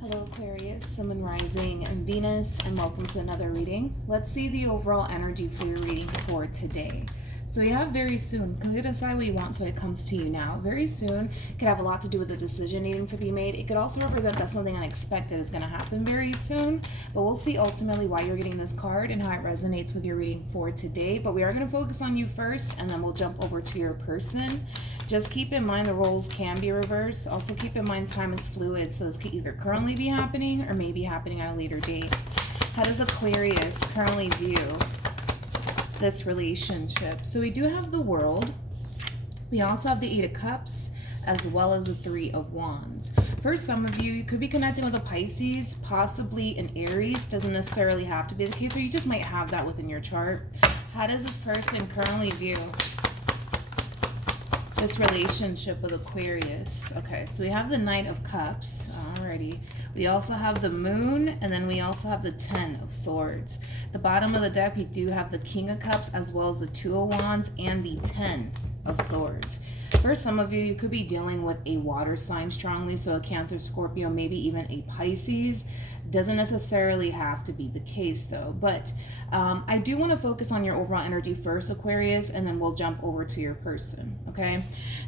Hello Aquarius, Sun and Rising, and Venus, and welcome to another reading. Let's see the overall energy for your reading for today. So you have very soon, could decide what you want so it comes to you now. Very soon could have a lot to do with the decision needing to be made. It could also represent that something unexpected is going to happen very soon, but we'll see ultimately why you're getting this card and how it resonates with your reading for today. But we are going to focus on you first, and then we'll jump over to your person. Just keep in mind the roles can be reversed. Also keep in mind time is fluid, so this could either currently be happening or maybe happening at a later date. How does Aquarius currently view this relationship? So we do have the World. We also have the Eight of Cups as well as the Three of Wands. For some of you, you could be connecting with a Pisces, possibly an Aries. Doesn't necessarily have to be the case, or you just might have that within your chart. How does this person currently view this relationship with Aquarius? Okay, so we have the Knight of Cups. Alrighty. We also have the Moon, and then we also have the Ten of Swords. The bottom of the deck, we do have the King of Cups, as well as the Two of Wands and the Ten of Swords. For some of you, you could be dealing with a water sign strongly, so a Cancer, Scorpio, maybe even a Pisces. Doesn't necessarily have to be the case though, but I do want to focus on your overall energy first, Aquarius, and then we'll jump over to your person. Okay,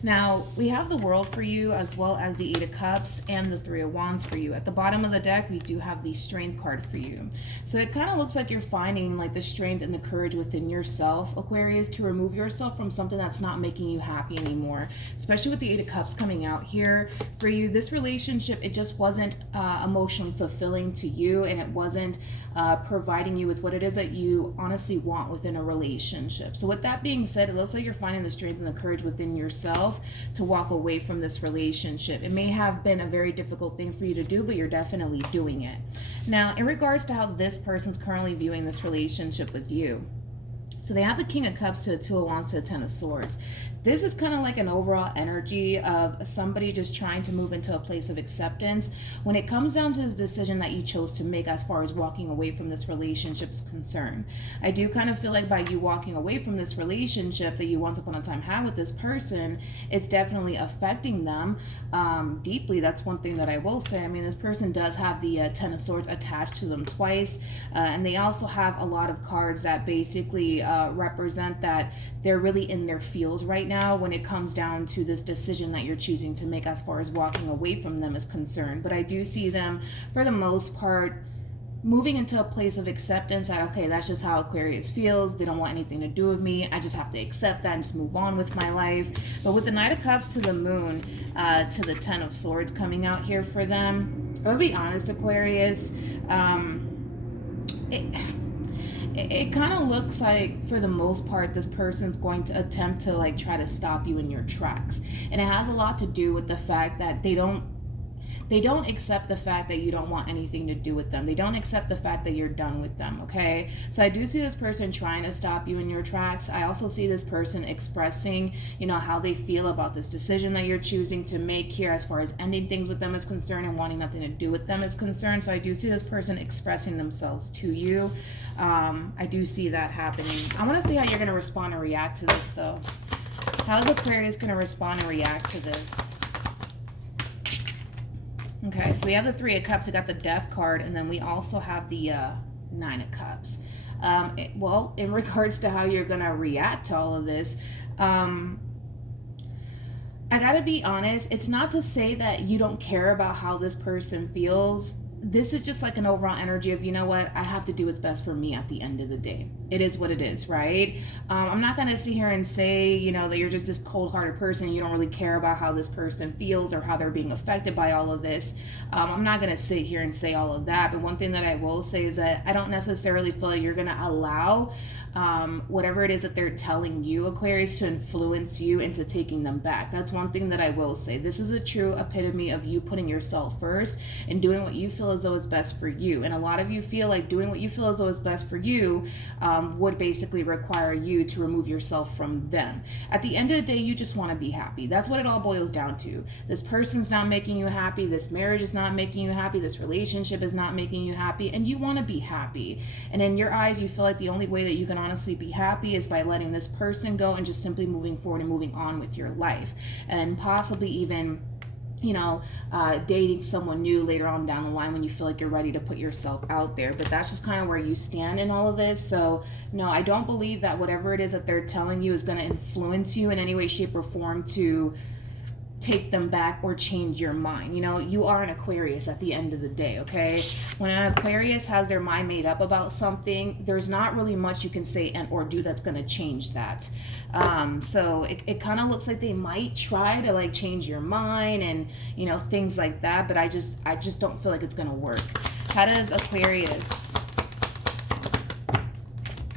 now we have the World for you, as well as the Eight of Cups and the Three of Wands for you. At the bottom of the deck, we do have the Strength card for you. So it kind of looks like you're finding like the strength and the courage within yourself, Aquarius, to remove yourself from something that's not making you happy anymore, especially with the Eight of Cups coming out here for you. This relationship, it just wasn't emotionally fulfilling to you, and it wasn't providing you with what it is that you honestly want within a relationship. So with that being said, it looks like you're finding the strength and the courage within yourself to walk away from this relationship. It may have been a very difficult thing for you to do, but you're definitely doing it. Now, in regards to how this person's currently viewing this relationship with you, so they have the King of Cups to the Two of Wands to the Ten of Swords. This is kind of like an overall energy of somebody just trying to move into a place of acceptance when it comes down to this decision that you chose to make as far as walking away from this relationship is concerned. I do kind of feel like by you walking away from this relationship that you once upon a time had with this person, it's definitely affecting them deeply. That's one thing that I will say. I mean, this person does have the Ten of Swords attached to them twice, and they also have a lot of cards that basically represent that they're really in their feels right now when it comes down to this decision that you're choosing to make as far as walking away from them is concerned. But I do see them, for the most part, moving into a place of acceptance that, okay, that's just how Aquarius feels. They don't want anything to do with me. I just have to accept that and just move on with my life. But with the Knight of Cups to the Moon, to the Ten of Swords coming out here for them, I'll be honest, Aquarius, it kind of looks like, for the most part, this person's going to attempt to like try to stop you in your tracks. And it has a lot to do with the fact that they don't accept the fact that you don't want anything to do with them. They don't accept the fact that you're done with them, okay? So I do see this person trying to stop you in your tracks. I also see this person expressing, how they feel about this decision that you're choosing to make here as far as ending things with them is concerned and wanting nothing to do with them is concerned. So I do see this person expressing themselves to you. I do see that happening. I want to see how you're going to respond and react to this, though. How is Aquarius going to respond and react to this? Okay, so we have the Three of Cups. We got the Death card, and then we also have the Nine of Cups. Well, in regards to how you're going to react to all of this, I got to be honest. It's not to say that you don't care about how this person feels. This is just like an overall energy of, you know what, I have to do what's best for me at the end of the day. It is what it is, right? I'm not going to sit here and say, that you're just this cold-hearted person and you don't really care about how this person feels or how they're being affected by all of this. I'm not going to sit here and say all of that. But one thing that I will say is that I don't necessarily feel like you're going to allow whatever it is that they're telling you, Aquarius, to influence you into taking them back. That's one thing that I will say. This is a true epitome of you putting yourself first and doing what you feel as though is best for you. And a lot of you feel like doing what you feel as though is best for you would basically require you to remove yourself from them. At the end of the day, you just want to be happy. That's what it all boils down to. This person's not making you happy. This marriage is not making you happy. This relationship is not making you happy. And you want to be happy. And in your eyes, you feel like the only way that you can honestly be happy is by letting this person go and just simply moving forward and moving on with your life. And possibly even dating someone new later on down the line when you feel like you're ready to put yourself out there. But that's just kind of where you stand in all of this. So no, I don't believe that whatever it is that they're telling you is going to influence you in any way, shape, or form to take them back or change your mind. You are an Aquarius at the end of the day, okay? When an Aquarius has their mind made up about something, there's not really much you can say and or do that's going to change that. So it kind of looks like they might try to like change your mind and things like that, but I just don't feel like it's going to work. How does Aquarius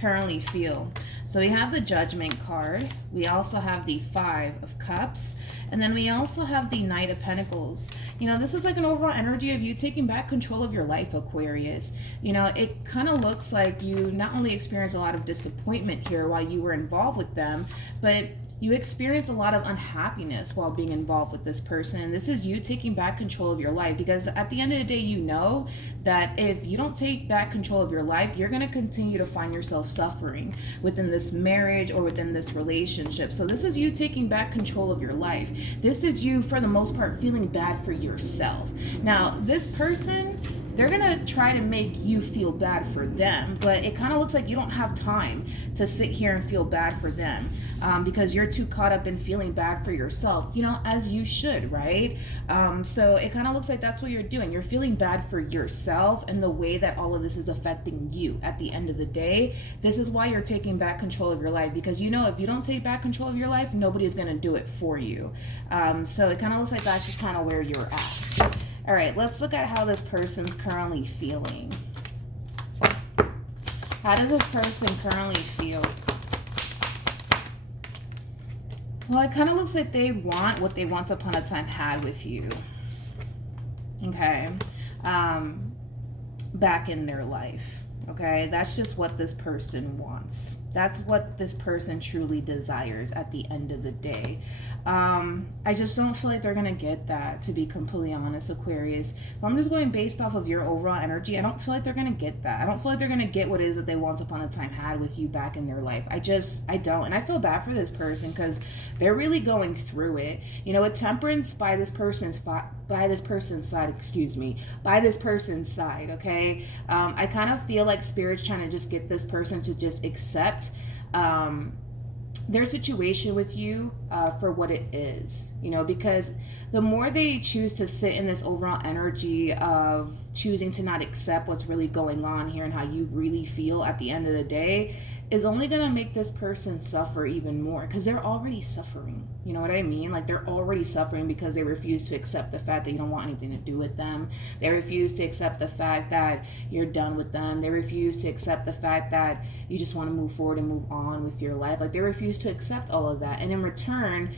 currently feel? So we have the Judgment card. We also have the Five of Cups. And then we also have the Knight of Pentacles. This is like an overall energy of you taking back control of your life, Aquarius. It kind of looks like you not only experienced a lot of disappointment here while you were involved with them, but you experience a lot of unhappiness while being involved with this person. And this is you taking back control of your life, because at the end of the day, you know that if you don't take back control of your life, you're going to continue to find yourself suffering within this marriage or within this relationship. So this is you taking back control of your life. This is you, for the most part, feeling bad for yourself. Now, this person, they're gonna try to make you feel bad for them, but it kind of looks like you don't have time to sit here and feel bad for them, because you're too caught up in feeling bad for yourself, as you should, right? So it kind of looks like that's what you're doing. You're feeling bad for yourself and the way that all of this is affecting you at the end of the day. This is why you're taking back control of your life, because if you don't take back control of your life, nobody is gonna do it for you. So it kind of looks like that's just kind of where you're at. All right, let's look at how this person's currently feeling. How does this person currently feel? Well, it kind of looks like they want what they once upon a time had with you. Okay. Back in their life. Okay, that's just what this person wants. That's what this person truly desires at the end of the day. I just don't feel like they're going to get that, to be completely honest, Aquarius. If I'm just going based off of your overall energy, I don't feel like they're going to get that. I don't feel like they're going to get what it is that they once upon a time had with you back in their life. I don't. And I feel bad for this person because they're really going through it. A temperance by this person's side, okay? I kind of feel like Spirit's trying to just get this person to just accept their situation with you for what it is, because the more they choose to sit in this overall energy of choosing to not accept what's really going on here and how you really feel at the end of the day, is only going to make this person suffer even more, because they're already suffering. You know what I mean? Like, they're already suffering because they refuse to accept the fact that you don't want anything to do with them. They refuse to accept the fact that you're done with them. They refuse to accept the fact that you just want to move forward and move on with your life. Like, they refuse to accept all of that. And in return,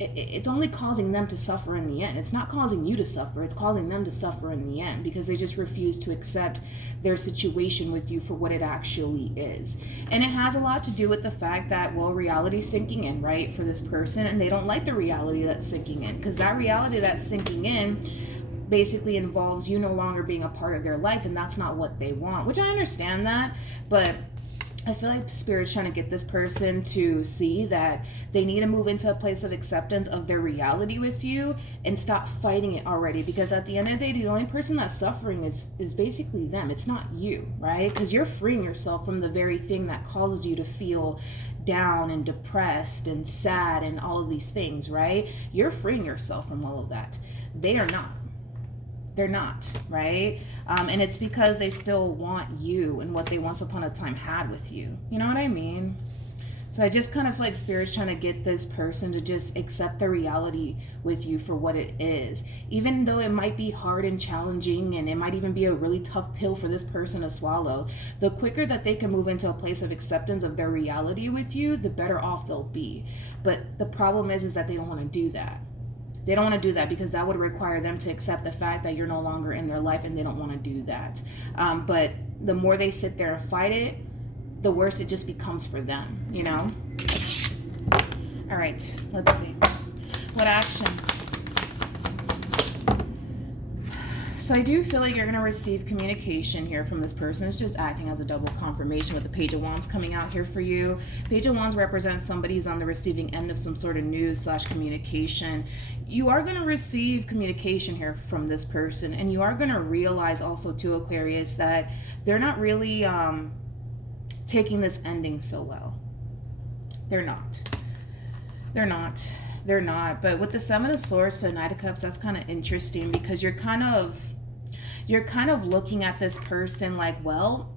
it's only causing them to suffer in the end. It's not causing you to suffer. It's causing them to suffer in the end, because they just refuse to accept their situation with you for what it actually is. And it has a lot to do with the fact that, reality's sinking in, right, for this person, and they don't like the reality that's sinking in, because that reality that's sinking in basically involves you no longer being a part of their life, and that's not what they want, which I understand that, but I feel like Spirit's trying to get this person to see that they need to move into a place of acceptance of their reality with you and stop fighting it already. Because at the end of the day, the only person that's suffering is basically them. It's not you, right? Because you're freeing yourself from the very thing that causes you to feel down and depressed and sad and all of these things, right? You're freeing yourself from all of that. They are not. They're not, right? And it's because they still want you and what they once upon a time had with you. You know what I mean? So I just kind of feel like Spirit's trying to get this person to just accept the reality with you for what it is. Even though it might be hard and challenging, and it might even be a really tough pill for this person to swallow, the quicker that they can move into a place of acceptance of their reality with you, the better off they'll be. But the problem is that they don't want to do that. They don't want to do that because that would require them to accept the fact that you're no longer in their life, and they don't want to do that. But the more they sit there and fight it, the worse it just becomes for them, All right, let's see. What actions? So I do feel like you're going to receive communication here from this person. It's just acting as a double confirmation with the Page of Wands coming out here for you. Page of Wands represents somebody who's on the receiving end of some sort of news / communication. You are going to receive communication here from this person, and you are going to realize also too, Aquarius, that they're not really taking this ending so well. They're not. But with the Seven of Swords to the Knight of Cups, that's kind of interesting, because you're kind of looking at this person like, well,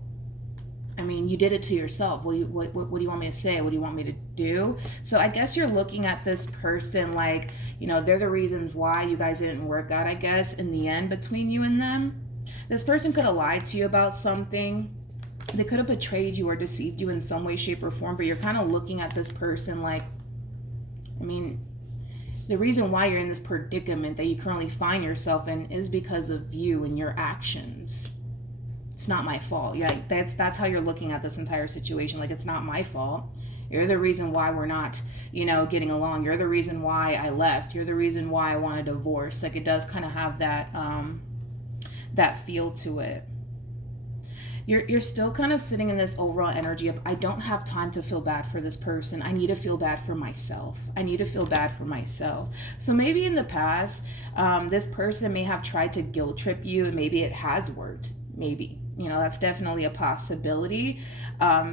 I mean, you did it to yourself. What do you want me to say? What do you want me to do? So I guess you're looking at this person like, you know, they're the reasons why you guys didn't work out, I guess, in the end between you and them. This person could have lied to you about something. They could have betrayed you or deceived you in some way, shape, or form, but you're kind of looking at this person like, I mean, the reason why you're in this predicament that you currently find yourself in is because of you and your actions. It's not my fault. Yeah, that's how you're looking at this entire situation. Like, it's not my fault. You're the reason why we're not, you know, getting along. You're the reason why I left. You're the reason why I want a divorce. Like, it does kind of have that that feel to it. You're still kind of sitting in this overall energy of, I don't have time to feel bad for this person. I need to feel bad for myself. I need to feel bad for myself. So maybe in the past, this person may have tried to guilt trip you, and maybe it has worked. Maybe, you know, that's definitely a possibility.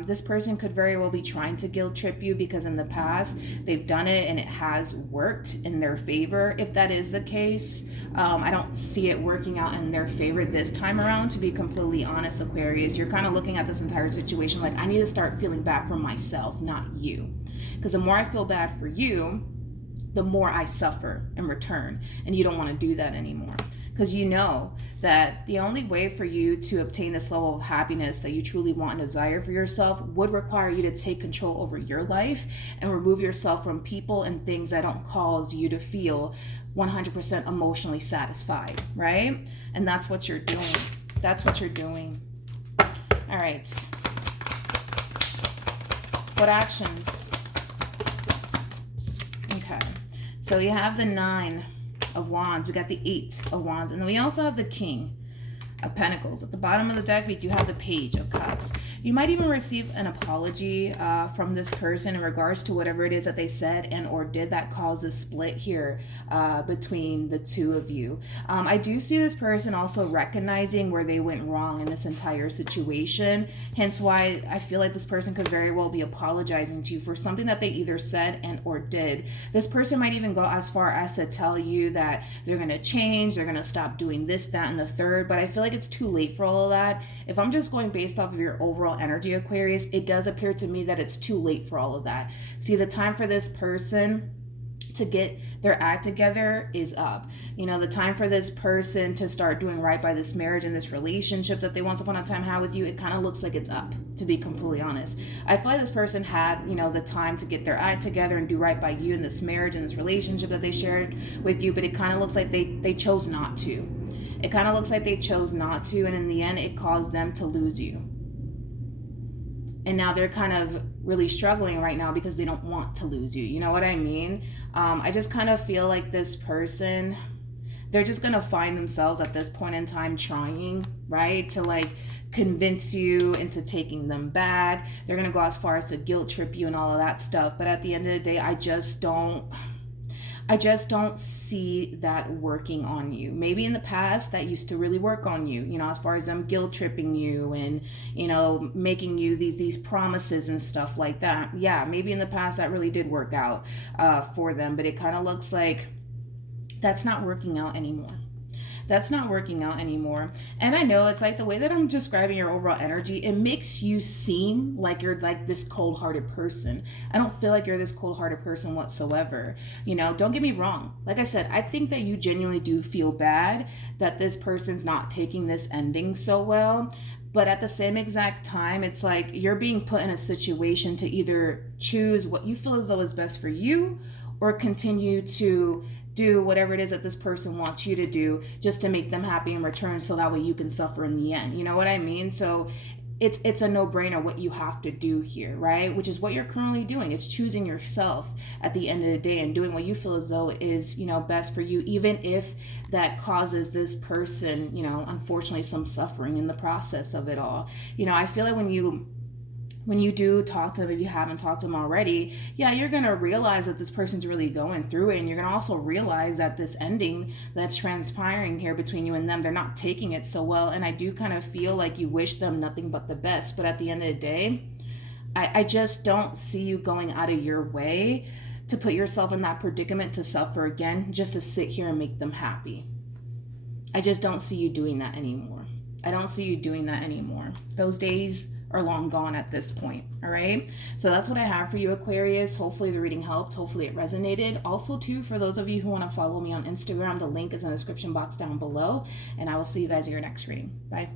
This person could very well be trying to guilt trip you because in the past they've done it and it has worked in their favor. If that is the case, I don't see it working out in their favor this time around, to be completely honest, Aquarius. You're kind of looking at this entire situation like, I need to start feeling bad for myself, not you. Because the more I feel bad for you, the more I suffer in return. And you don't want to do that anymore. Because you know that the only way for you to obtain this level of happiness that you truly want and desire for yourself would require you to take control over your life and remove yourself from people and things that don't cause you to feel 100% emotionally satisfied, right? And that's what you're doing. That's what you're doing. All right. What actions? Okay. So you have the 9 of Wands, we got the 8 of Wands, and then we also have the King of Pentacles. At the bottom of the deck, we do have the Page of Cups. You might even receive an apology from this person in regards to whatever it is that they said and or did that caused a split here between the two of you. I do see this person also recognizing where they went wrong in this entire situation, hence why I feel like this person could very well be apologizing to you for something that they either said and or did. This person might even go as far as to tell you that they're going to change, they're going to stop doing this, that, and the third, but I feel like it's too late for all of that. If I'm just going based off of your overall energy, Aquarius, it does appear to me that it's too late for all of that. See, the time for this person to get their act together is up. You know, the time for this person to start doing right by this marriage and this relationship that they once upon a time had with you, it kind of looks like it's up, to be completely honest. I feel like this person had, you know, the time to get their act together and do right by you in this marriage and this relationship that they shared with you, but it kind of looks like they chose not to. It kind of looks like they chose not to, and in the end, it caused them to lose you. And now they're kind of really struggling right now because they don't want to lose you. You know what I mean? I just kind of feel like this person, they're just going to find themselves at this point in time trying, right, to like convince you into taking them back. They're going to go as far as to guilt trip you and all of that stuff. But at the end of the day, I just don't see that working on you. Maybe in the past that used to really work on you, you know, as far as them guilt tripping you and, you know, making you these promises and stuff like that. Yeah, maybe in the past that really did work out for them, but it kind of looks like that's not working out anymore. That's not working out anymore. And I know it's like the way that I'm describing your overall energy, it makes you seem like you're like this cold-hearted person. I don't feel like you're this cold-hearted person whatsoever. You know, don't get me wrong. Like I said, I think that you genuinely do feel bad that this person's not taking this ending so well. But at the same exact time, it's like you're being put in a situation to either choose what you feel as though is best for you or continue to do whatever it is that this person wants you to do just to make them happy in return so that way you can suffer in the end. You know what I mean? So it's a no-brainer what you have to do here, right? Which is what you're currently doing. It's choosing yourself at the end of the day and doing what you feel as though is, you know, best for you, even if that causes this person, you know, unfortunately some suffering in the process of it all. You know, I feel like when you do talk to them, if you haven't talked to them already, yeah, you're going to realize that this person's really going through it. And you're going to also realize that this ending that's transpiring here between you and them, they're not taking it so well. And I do kind of feel like you wish them nothing but the best. But at the end of the day, I just don't see you going out of your way to put yourself in that predicament to suffer again, just to sit here and make them happy. I just don't see you doing that anymore. I don't see you doing that anymore. Those days are long gone at this point. All right, so that's what I have for you, Aquarius. Hopefully the reading helped. Hopefully it resonated. Also too, for those of you who want to follow me on Instagram, the link is in the description box down below, and I will see you guys in your next reading. Bye.